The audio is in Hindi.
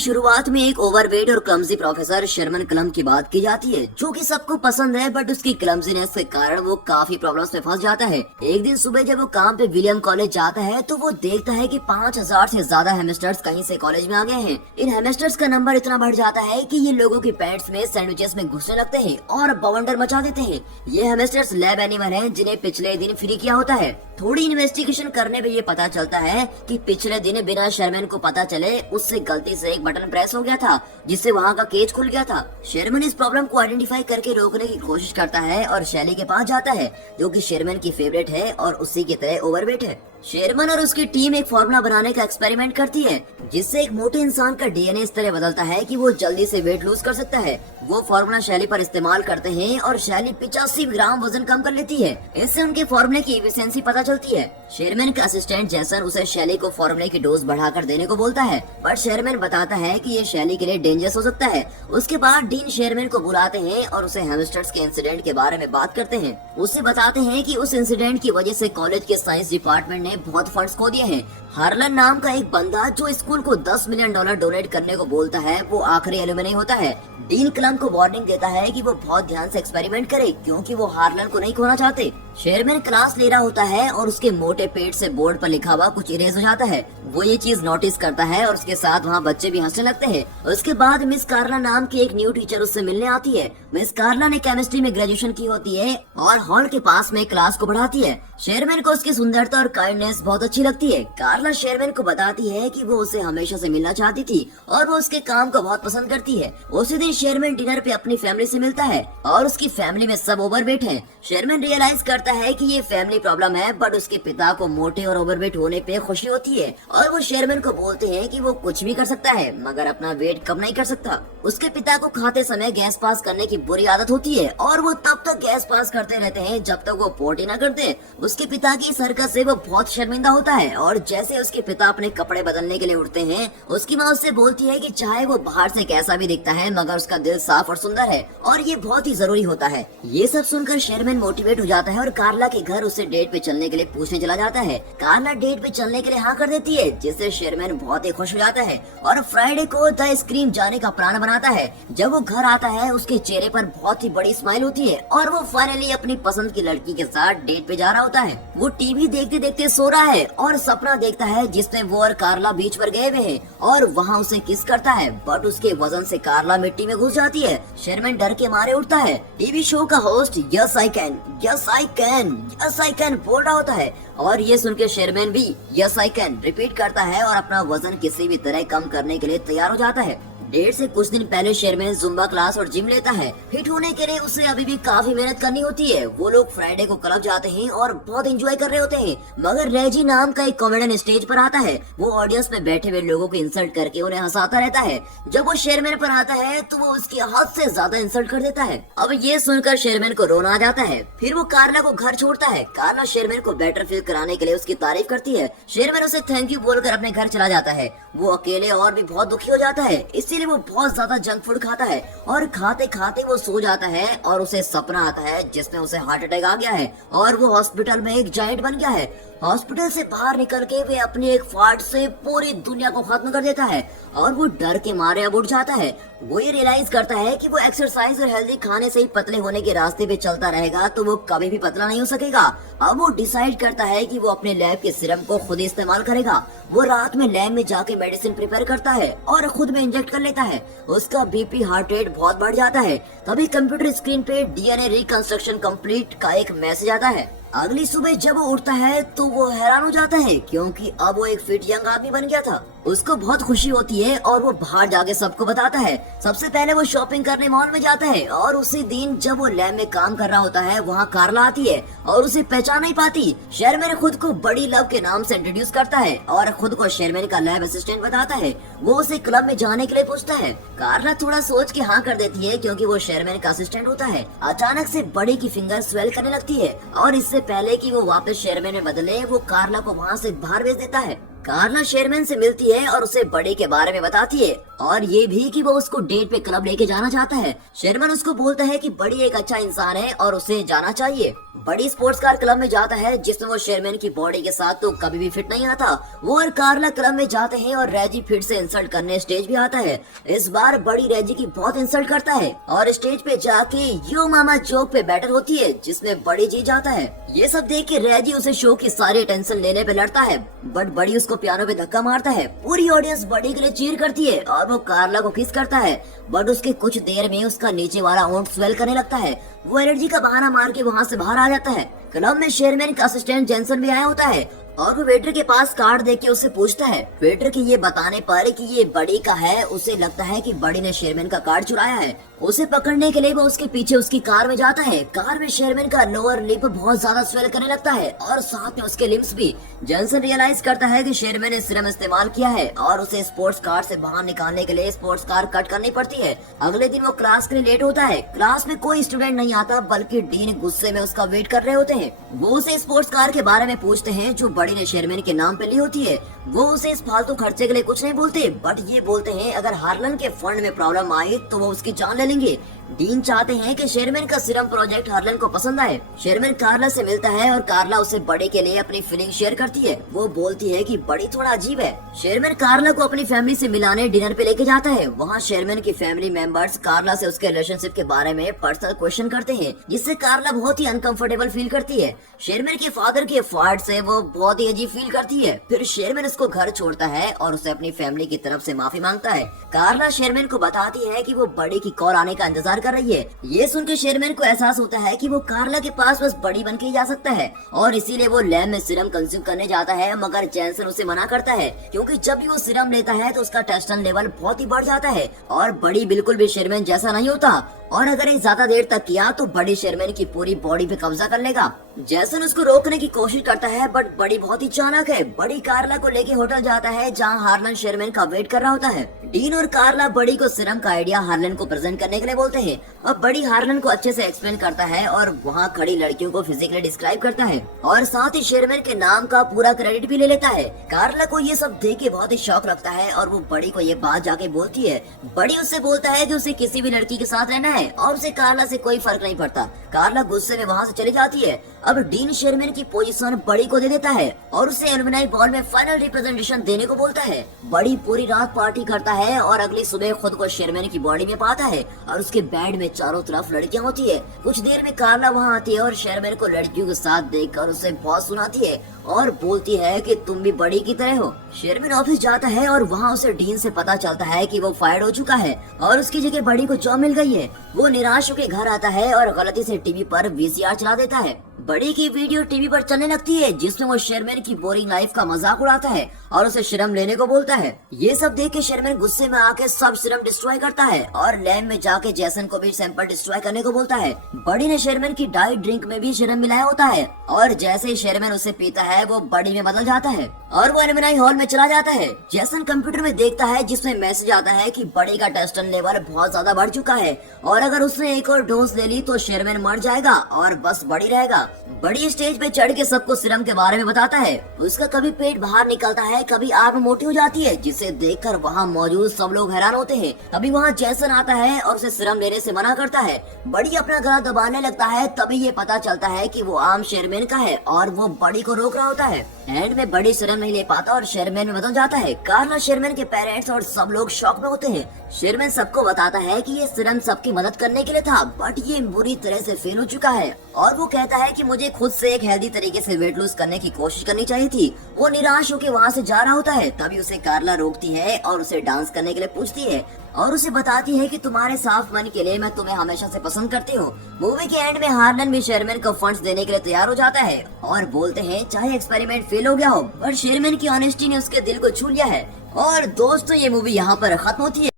शुरुआत में एक ओवरवेट और क्लमजी प्रोफेसर शर्मन क्लम की बात की जाती है, जो कि सबको पसंद है, बट उसकी क्लमजीनेस के कारण वो काफी प्रॉब्लम्स में फंस जाता है। एक दिन सुबह जब वो काम पे विलियम कॉलेज जाता है तो वो देखता है कि 5000 से ज्यादा हेमस्टर्स कहीं से कॉलेज में आ गए हैं। इन हेमस्टर्स का नंबर इतना बढ़ जाता है कि ये लोगों की पैंट्स में सैंडविचेस में घुसने लगते हैं और बवंडर मचा देते हैं। ये हेमस्टर्स लैब एनिमल हैं जिन्हें पिछले दिन फ्री किया होता है। थोड़ी इन्वेस्टिगेशन करने पे ये पता चलता है कि पिछले दिन बिना शर्मन को पता चले उससे गलती से एक बटन प्रेस हो गया था, जिससे वहाँ का केज खुल गया था। शर्मन इस प्रॉब्लम को आइडेंटिफाई करके रोकने की कोशिश करता है और शैली के पास जाता है, जो कि शर्मन की फेवरेट है और उसी की तरह ओवरवेट है। शेरमन और उसकी टीम एक फॉर्मूला बनाने का एक्सपेरिमेंट करती है, जिससे एक मोटे इंसान का डीएनए इस तरह बदलता है कि वो जल्दी से वेट लूज कर सकता है। वो फॉर्मूला शैली पर इस्तेमाल करते हैं और शैली 85 ग्राम वजन कम कर लेती है। इससे उनके फॉर्मूले की एफिशिएंसी पता चलती है। शेरमैन का असिस्टेंट जैसन उसे शैली को फॉर्मूले की डोज बढ़ाकर देने को बोलता है, पर शेरमैन बताता है कि ये शैली के लिए डेंजरस हो सकता है। उसके बाद डीन शेरमैन को बुलाते हैं और उसे हेमस्टर्स के इंसिडेंट के बारे में बात करते हैं। उसे बताते हैं कि उस इंसिडेंट की वजह से कॉलेज के साइंस डिपार्टमेंट ने बहुत फंड्स खो दिए हैं। हार्लन नाम का एक बंदा जो स्कूल को $10 मिलियन डोनेट करने को बोलता है, वो आखिरी एलुमनी होता है। डीन क्लम को वार्निंग देता है कि वो बहुत ध्यान से एक्सपेरिमेंट करे, क्योंकि वो हार्लन को नहीं खोना चाहते। शेरमैन क्लास ले रहा होता है और उसके मोटे पेट से बोर्ड पर लिखा हुआ कुछ इरेज हो जाता है। वो ये चीज नोटिस करता है और उसके साथ वहाँ बच्चे भी हंसने लगते हैं। उसके बाद मिस कार्ला नाम की एक न्यू टीचर उससे मिलने आती है। मिस कार्ला ने केमिस्ट्री में ग्रेजुएशन की होती है और हॉल के पास में क्लास को पढ़ाती है। शेरमैन को उसकी सुंदरता और काइंडनेस बहुत अच्छी लगती है। कार्ला शेरमैन को बताती है कि वो उसे हमेशा से मिलना चाहती थी और वो उसके काम को बहुत पसंद करती है। उसी दिन शेरमैन डिनर पे अपनी फैमिली से मिलता है और उसकी फैमिली में सब ओवरवेट हैं। शेरमैन रियलाइज करता है कि ये फैमिली प्रॉब्लम है, बट उसके पिता को मोटे और ओवरवेट होने पे खुशी होती है और वो शेरमैन को बोलते हैं कि वो कुछ भी कर सकता है, मगर अपना वेट कम नहीं कर सकता। उसके पिता को खाते समय गैस पास करने की बुरी आदत होती है और वो तब तक गैस पास करते रहते हैं जब तक वो पोटी न करते। उसके पिता की इस हरकत से वो बहुत शर्मिंदा होता है और जैसे उसके पिता अपने कपड़े बदलने के लिए उठते हैं, उसकी माँ उससे बोलती है कि चाहे वो बाहर से कैसा भी दिखता है, मगर उसका दिल साफ और सुंदर है और ये बहुत ही जरूरी होता है। ये सब सुनकर शेरमैन मोटिवेट हो जाता है और कार्ला के घर उसे डेट पे चलने के लिए पूछने चला जाता है। कार्ला डेट पे चलने के लिए हाँ कर देती है, जिससे शेरमैन बहुत ही खुश हो जाता है और फ्राइडे को द स्क्रीम जाने का प्लान बनाता है। जब वो घर आता है, उसके चेहरे पर बहुत ही बड़ी स्माइल होती है और वो फाइनली अपनी पसंद की लड़की के साथ डेट पे जा रहा होता है। वो टीवी देखते देखते सो रहा है और सपना देखता है जिसमें वो और कार्ला बीच पर गए हुए हैं और वहाँ उसे किस करता है, बट उसके वजन से कार्ला मिट्टी में घुस जाती है। शेरमैन डर के मारे उठता है। टीवी शो का host yes I can, yes I can, yes I can बोल रहा होता है और ये सुन के शेरमैन भी यस आई कैन रिपीट करता है और अपना वजन किसी भी तरह कम करने के लिए तैयार हो जाता है। डेट से कुछ दिन पहले शेरमैन जुम्बा क्लास और जिम लेता है। फिट होने के लिए उसे अभी भी काफी मेहनत करनी होती है। वो लोग फ्राइडे को क्लब जाते हैं और बहुत एंजॉय कर रहे होते हैं, मगर रेजी नाम का एक कॉमेडियन स्टेज पर आता है। वो ऑडियंस में बैठे हुए लोगों को इंसल्ट करके उन्हें हंसाता रहता है। जब वो शेरमैन पर आता है तो वो उसकी हद से ज्यादा इंसल्ट कर देता है। अब ये सुनकर शेरमैन को रोना आ जाता है। फिर वो कार्ला को घर छोड़ता है। कार्ला शेरमैन को बेटर फील कराने के लिए उसकी तारीफ करती है। शेरमैन उसे थैंक यू बोलकर अपने घर चला जाता है। वो अकेले और भी बहुत दुखी हो जाता है, इसीलिए वो बहुत ज्यादा जंक फूड खाता है और खाते खाते वो सो जाता है और उसे सपना आता है जिसमें उसे हार्ट अटैक आ गया है और वो हॉस्पिटल में एक जायंट बन गया है। हॉस्पिटल से बाहर निकल के वे अपनी एक फाट से पूरी दुनिया को खत्म कर देता है और वो डर के मारे अब उठ जाता है। वो ये रियलाइज करता है कि वो एक्सरसाइज और हेल्दी खाने से ही पतले होने के रास्ते पे चलता रहेगा तो वो कभी भी पतला नहीं हो सकेगा। अब वो डिसाइड करता है कि वो अपने लैब के सिरम को खुद ही इस्तेमाल करेगा। वो रात में लैब में जाके मेडिसिन प्रिपेयर करता है और खुद में इंजेक्ट कर लेता है। उसका बीपी हार्ट रेट बहुत बढ़ जाता है। तभी कंप्यूटर स्क्रीन पे डीएनए रिकंस्ट्रक्शन कंप्लीट का एक मैसेज आता है। अगली सुबह जब वो उठता है तो वो हैरान हो जाता है, क्योंकि अब वो एक फिट यंग आदमी बन गया था। उसको बहुत खुशी होती है और वो बाहर जाके सबको बताता है। सबसे पहले वो शॉपिंग करने मॉल में जाता है और उसी दिन जब वो लैब में काम कर रहा होता है, वहाँ कार्ला आती है और उसे पहचान नहीं पाती। शेरमैन खुद को बड़ी लव के नाम से इंट्रोड्यूस करता है और खुद को शेरमैन का लैब असिस्टेंट बताता है। वो उसे क्लब में जाने के लिए पूछता है। कार्ला थोड़ा सोच के हाँ कर देती है, क्योंकि वो शेरमैन का असिस्टेंट होता है। अचानक से बड़ी की फिंगर स्वेल करने लगती है और इससे पहले कि वो वापस शेरमैन में बदले, वो कार्ला को वहाँ से बाहर भेज देता है। कार्ला शेरमैन से मिलती है और उसे बड़ी के बारे में बताती है और ये भी कि वो उसको डेट पे क्लब लेके जाना चाहता है। शर्मन उसको बोलता है कि बड़ी एक अच्छा इंसान है और उसे जाना चाहिए। बड़ी स्पोर्ट्स कार क्लब में जाता है जिसमें वो शेरमैन की बॉडी के साथ तो कभी भी फिट नहीं आता। वो और कार्ला क्लब में जाते हैं और रेजी फिर से इंसल्ट करने स्टेज भी आता है। इस बार बड़ी रेजी की बहुत इंसल्ट करता है और स्टेज पे जाके यो मामा जोक पे बैटर होती है जिसमें बड़ी जीत जाता है। ये सब देख के रेजी उसे शो की सारी टेंशन लेने पे लड़ता है, बट बड़ी उसको पियानो पे धक्का मारता है। पूरी ऑडियंस बड़ी के लिए चीर करती है और वो कार्ला को किस करता है, बट उसके कुछ देर में उसका नीचे वाला ओंठ स्वेल करने लगता है। वो एनर्जी का बहाना मार के वहाँ से बाहर आ जाता है। क्लब में शेरमैन का असिस्टेंट जेंसन भी आया होता है और वो वेटर के पास कार्ड देके उससे पूछता है। वेटर के ये बताने पर कि ये बड़ी का है, उसे लगता है कि बड़ी ने शेरमैन का कार्ड चुराया है। उसे पकड़ने के लिए वो उसके पीछे उसकी कार में जाता है। कार में शेरमैन का लोअर लिप बहुत ज्यादा स्वेल करने लगता है और साथ में उसके लिम्स भी। जेंसन रियलाइज करता है कि शेरमैन ने सीरम इस्तेमाल किया है और उसे स्पोर्ट्स कार से बाहर निकालने के लिए स्पोर्ट्स कार कट करनी पड़ती है। अगले दिन वो क्लास के लिए लेट होता है। क्लास में कोई स्टूडेंट नहीं आता बल्कि डीन गुस्से में उसका वेट कर रहे होते हैं। वो उसे स्पोर्ट्स कार के बारे में पूछते हैं जो बड़ी ने शेरमैन के नाम पे ली होती है। वो उसे इस फालतू खर्चे के लिए कुछ नहीं बोलते, बट ये बोलते हैं अगर हार्लन के फंड में प्रॉब्लम आई तो वो उसकी जान ले लेंगे। डीन चाहते हैं कि शेरमैन का सीरम प्रोजेक्ट हार्लन को पसंद आए। शेरमैन कार्ला से मिलता है और कार्ला उसे बड़ी के लिए अपनी फीलिंग शेयर करती है। वो बोलती है कि बड़ी थोड़ा अजीब है। शेरमैन कार्ला को अपनी फैमिली से मिलाने डिनर पे लेके जाता है। वहाँ शेरमैन की फैमिली मेंबर्स कार्ला से उसके रिलेशनशिप के बारे में पर्सनल क्वेश्चन करते हैं, जिससे कार्ला बहुत ही अनकंफर्टेबल फील करती है। शेरमैन के फादर के फाल्ट से वो बहुत ही अजीब फील करती है। फिर शेरमैन उसको घर छोड़ता है और उसे अपनी फैमिली की तरफ से माफी मांगता है। कार्ला शेरमैन को बताती है कि वो बड़ी की कॉल आने का इंतजार कर रही है। ये सुनकर शेरमैन को एहसास होता है कि वो कार्ला के पास बस बड़ी बन के ही जा सकता है और इसीलिए वो लैब में सीरम कंज्यूम करने जाता है, मगर जेंसन उसे मना करता है क्योंकि जब भी वो सीरम लेता है तो उसका टेस्टोस्टेरोन लेवल बहुत ही बढ़ जाता है और बड़ी बिल्कुल भी शेरमैन जैसा नहीं होता और अगर ये ज्यादा देर तक किया तो बड़ी शेरमैन की पूरी बॉडी पे कब्जा कर लेगा। जेसन उसको रोकने की कोशिश करता है, बट बड़ी बहुत ही चालाक है। बड़ी कार्ला को लेके होटल जाता है जहाँ हार्लन शेरमैन का वेट कर रहा होता है। डीन और कार्ला बड़ी को सीरम का आइडिया हार्लन को प्रेजेंट करने के लिए बोलते हैं। अब बड़ी हार्लन को अच्छे से एक्सप्लेन करता है और वहाँ खड़ी लड़कियों को फिजिकली डिस्क्राइब करता है और साथ ही शेरमैन के नाम का पूरा क्रेडिट भी ले लेता है। कार्ला को ये सब देख के बहुत ही शौक लगता है और वो बड़ी को ये बात जाके बोलती है। बड़ी उससे बोलता है कि उसे किसी भी लड़की के साथ रहना है और उसे कार्ला से कोई फर्क नहीं पड़ता। कार्ला गुस्से में वहाँ से चली जाती है। अब डीन शेरमैन की पोजीशन बड़ी को दे देता है और उसे एलुमनाई बॉल में फाइनल रिप्रेजेंटेशन देने को बोलता है। बड़ी पूरी रात पार्टी करता है और अगली सुबह खुद को शेरमैन की बॉडी में पाता है और उसके बेड में चारों तरफ लड़कियां होती है। कुछ देर में कार्ला वहाँ आती है और शेरमैन को लड़कियों के साथ देखकर उसे बहुत सुनाती है और बोलती है कि तुम भी बड़ी की तरह हो। शेरमैन ऑफिस जाता है और वहाँ उसे डीन से पता चलता है कि वो फायर हो चुका है और उसकी जगह बड़ी को जॉब मिल गई है। वो निराश होकर घर आता है और गलती से टीवी पर वीसीआर चला देता है। बड़ी की वीडियो टीवी पर चलने लगती है जिसमें वो शेरमैन की बोरिंग लाइफ का मजाक उड़ाता है और उसे सीरम लेने को बोलता है। ये सब देख के शेरमैन गुस्से में आके सब सीरम डिस्ट्रॉय करता है और लैब में जाके जेसन को भी सैंपल डिस्ट्रॉय करने को बोलता है। बड़ी ने शेरमैन की डाइट ड्रिंक में भी सीरम मिलाया होता है और जैसे ही शेरमैन उसे पीता है वो बड़ी में बदल जाता है और वो एलुमनाई हॉल में चला जाता है। जेसन कंप्यूटर में देखता है जिसमें मैसेज आता है कि बड़ी का टेस्टोस्टेरोन लेवल बहुत ज्यादा बढ़ चुका है और अगर उसने एक और डोज ले ली तो शेरमैन मर जाएगा और बस बड़ी रहेगा। बड़ी स्टेज पे चढ़ के सबको सीरम के बारे में बताता है। उसका कभी पेट बाहर निकलता है, कभी आंख मोटी हो जाती है, जिसे देखकर वहाँ मौजूद सब लोग हैरान होते हैं। कभी वहाँ जेसन आता है और उसे सीरम लेने से मना करता है। बड़ी अपना गला दबाने लगता है, तभी ये पता चलता है कि वो आम शेरमैन का है और वो बड़ी को रोक रहा होता है। एंड में बड़ी सीरम नहीं ले पाता और शेरमैन में बदल जाता है। कार्ला शेरमैन के पेरेंट्स और सब लोग शॉक में होते हैं। शेरमैन सबको बताता है कि ये सीरम सबकी मदद करने के लिए था, बट ये बुरी तरह से फेल हो चुका है और वो कहता है कि मुझे खुद से एक हेल्दी तरीके से वेट लूज करने की कोशिश करनी चाहिए थी। वो निराश होकर वहाँ से जा रहा होता है, तभी उसे कार्ला रोकती है और उसे डांस करने के लिए पूछती है और उसे बताती है कि तुम्हारे साफ मन के लिए मैं तुम्हें हमेशा से पसंद करती हूँ। मूवी के एंड में हार्लन भी शेरमैन को फंड्स देने के लिए तैयार हो जाता है और बोलते हैं चाहे एक्सपेरिमेंट फेल हो गया हो, पर शेरमैन की ऑनेस्टी ने उसके दिल को छू लिया है। और दोस्तों ये मूवी यहाँ पर खत्म होती है।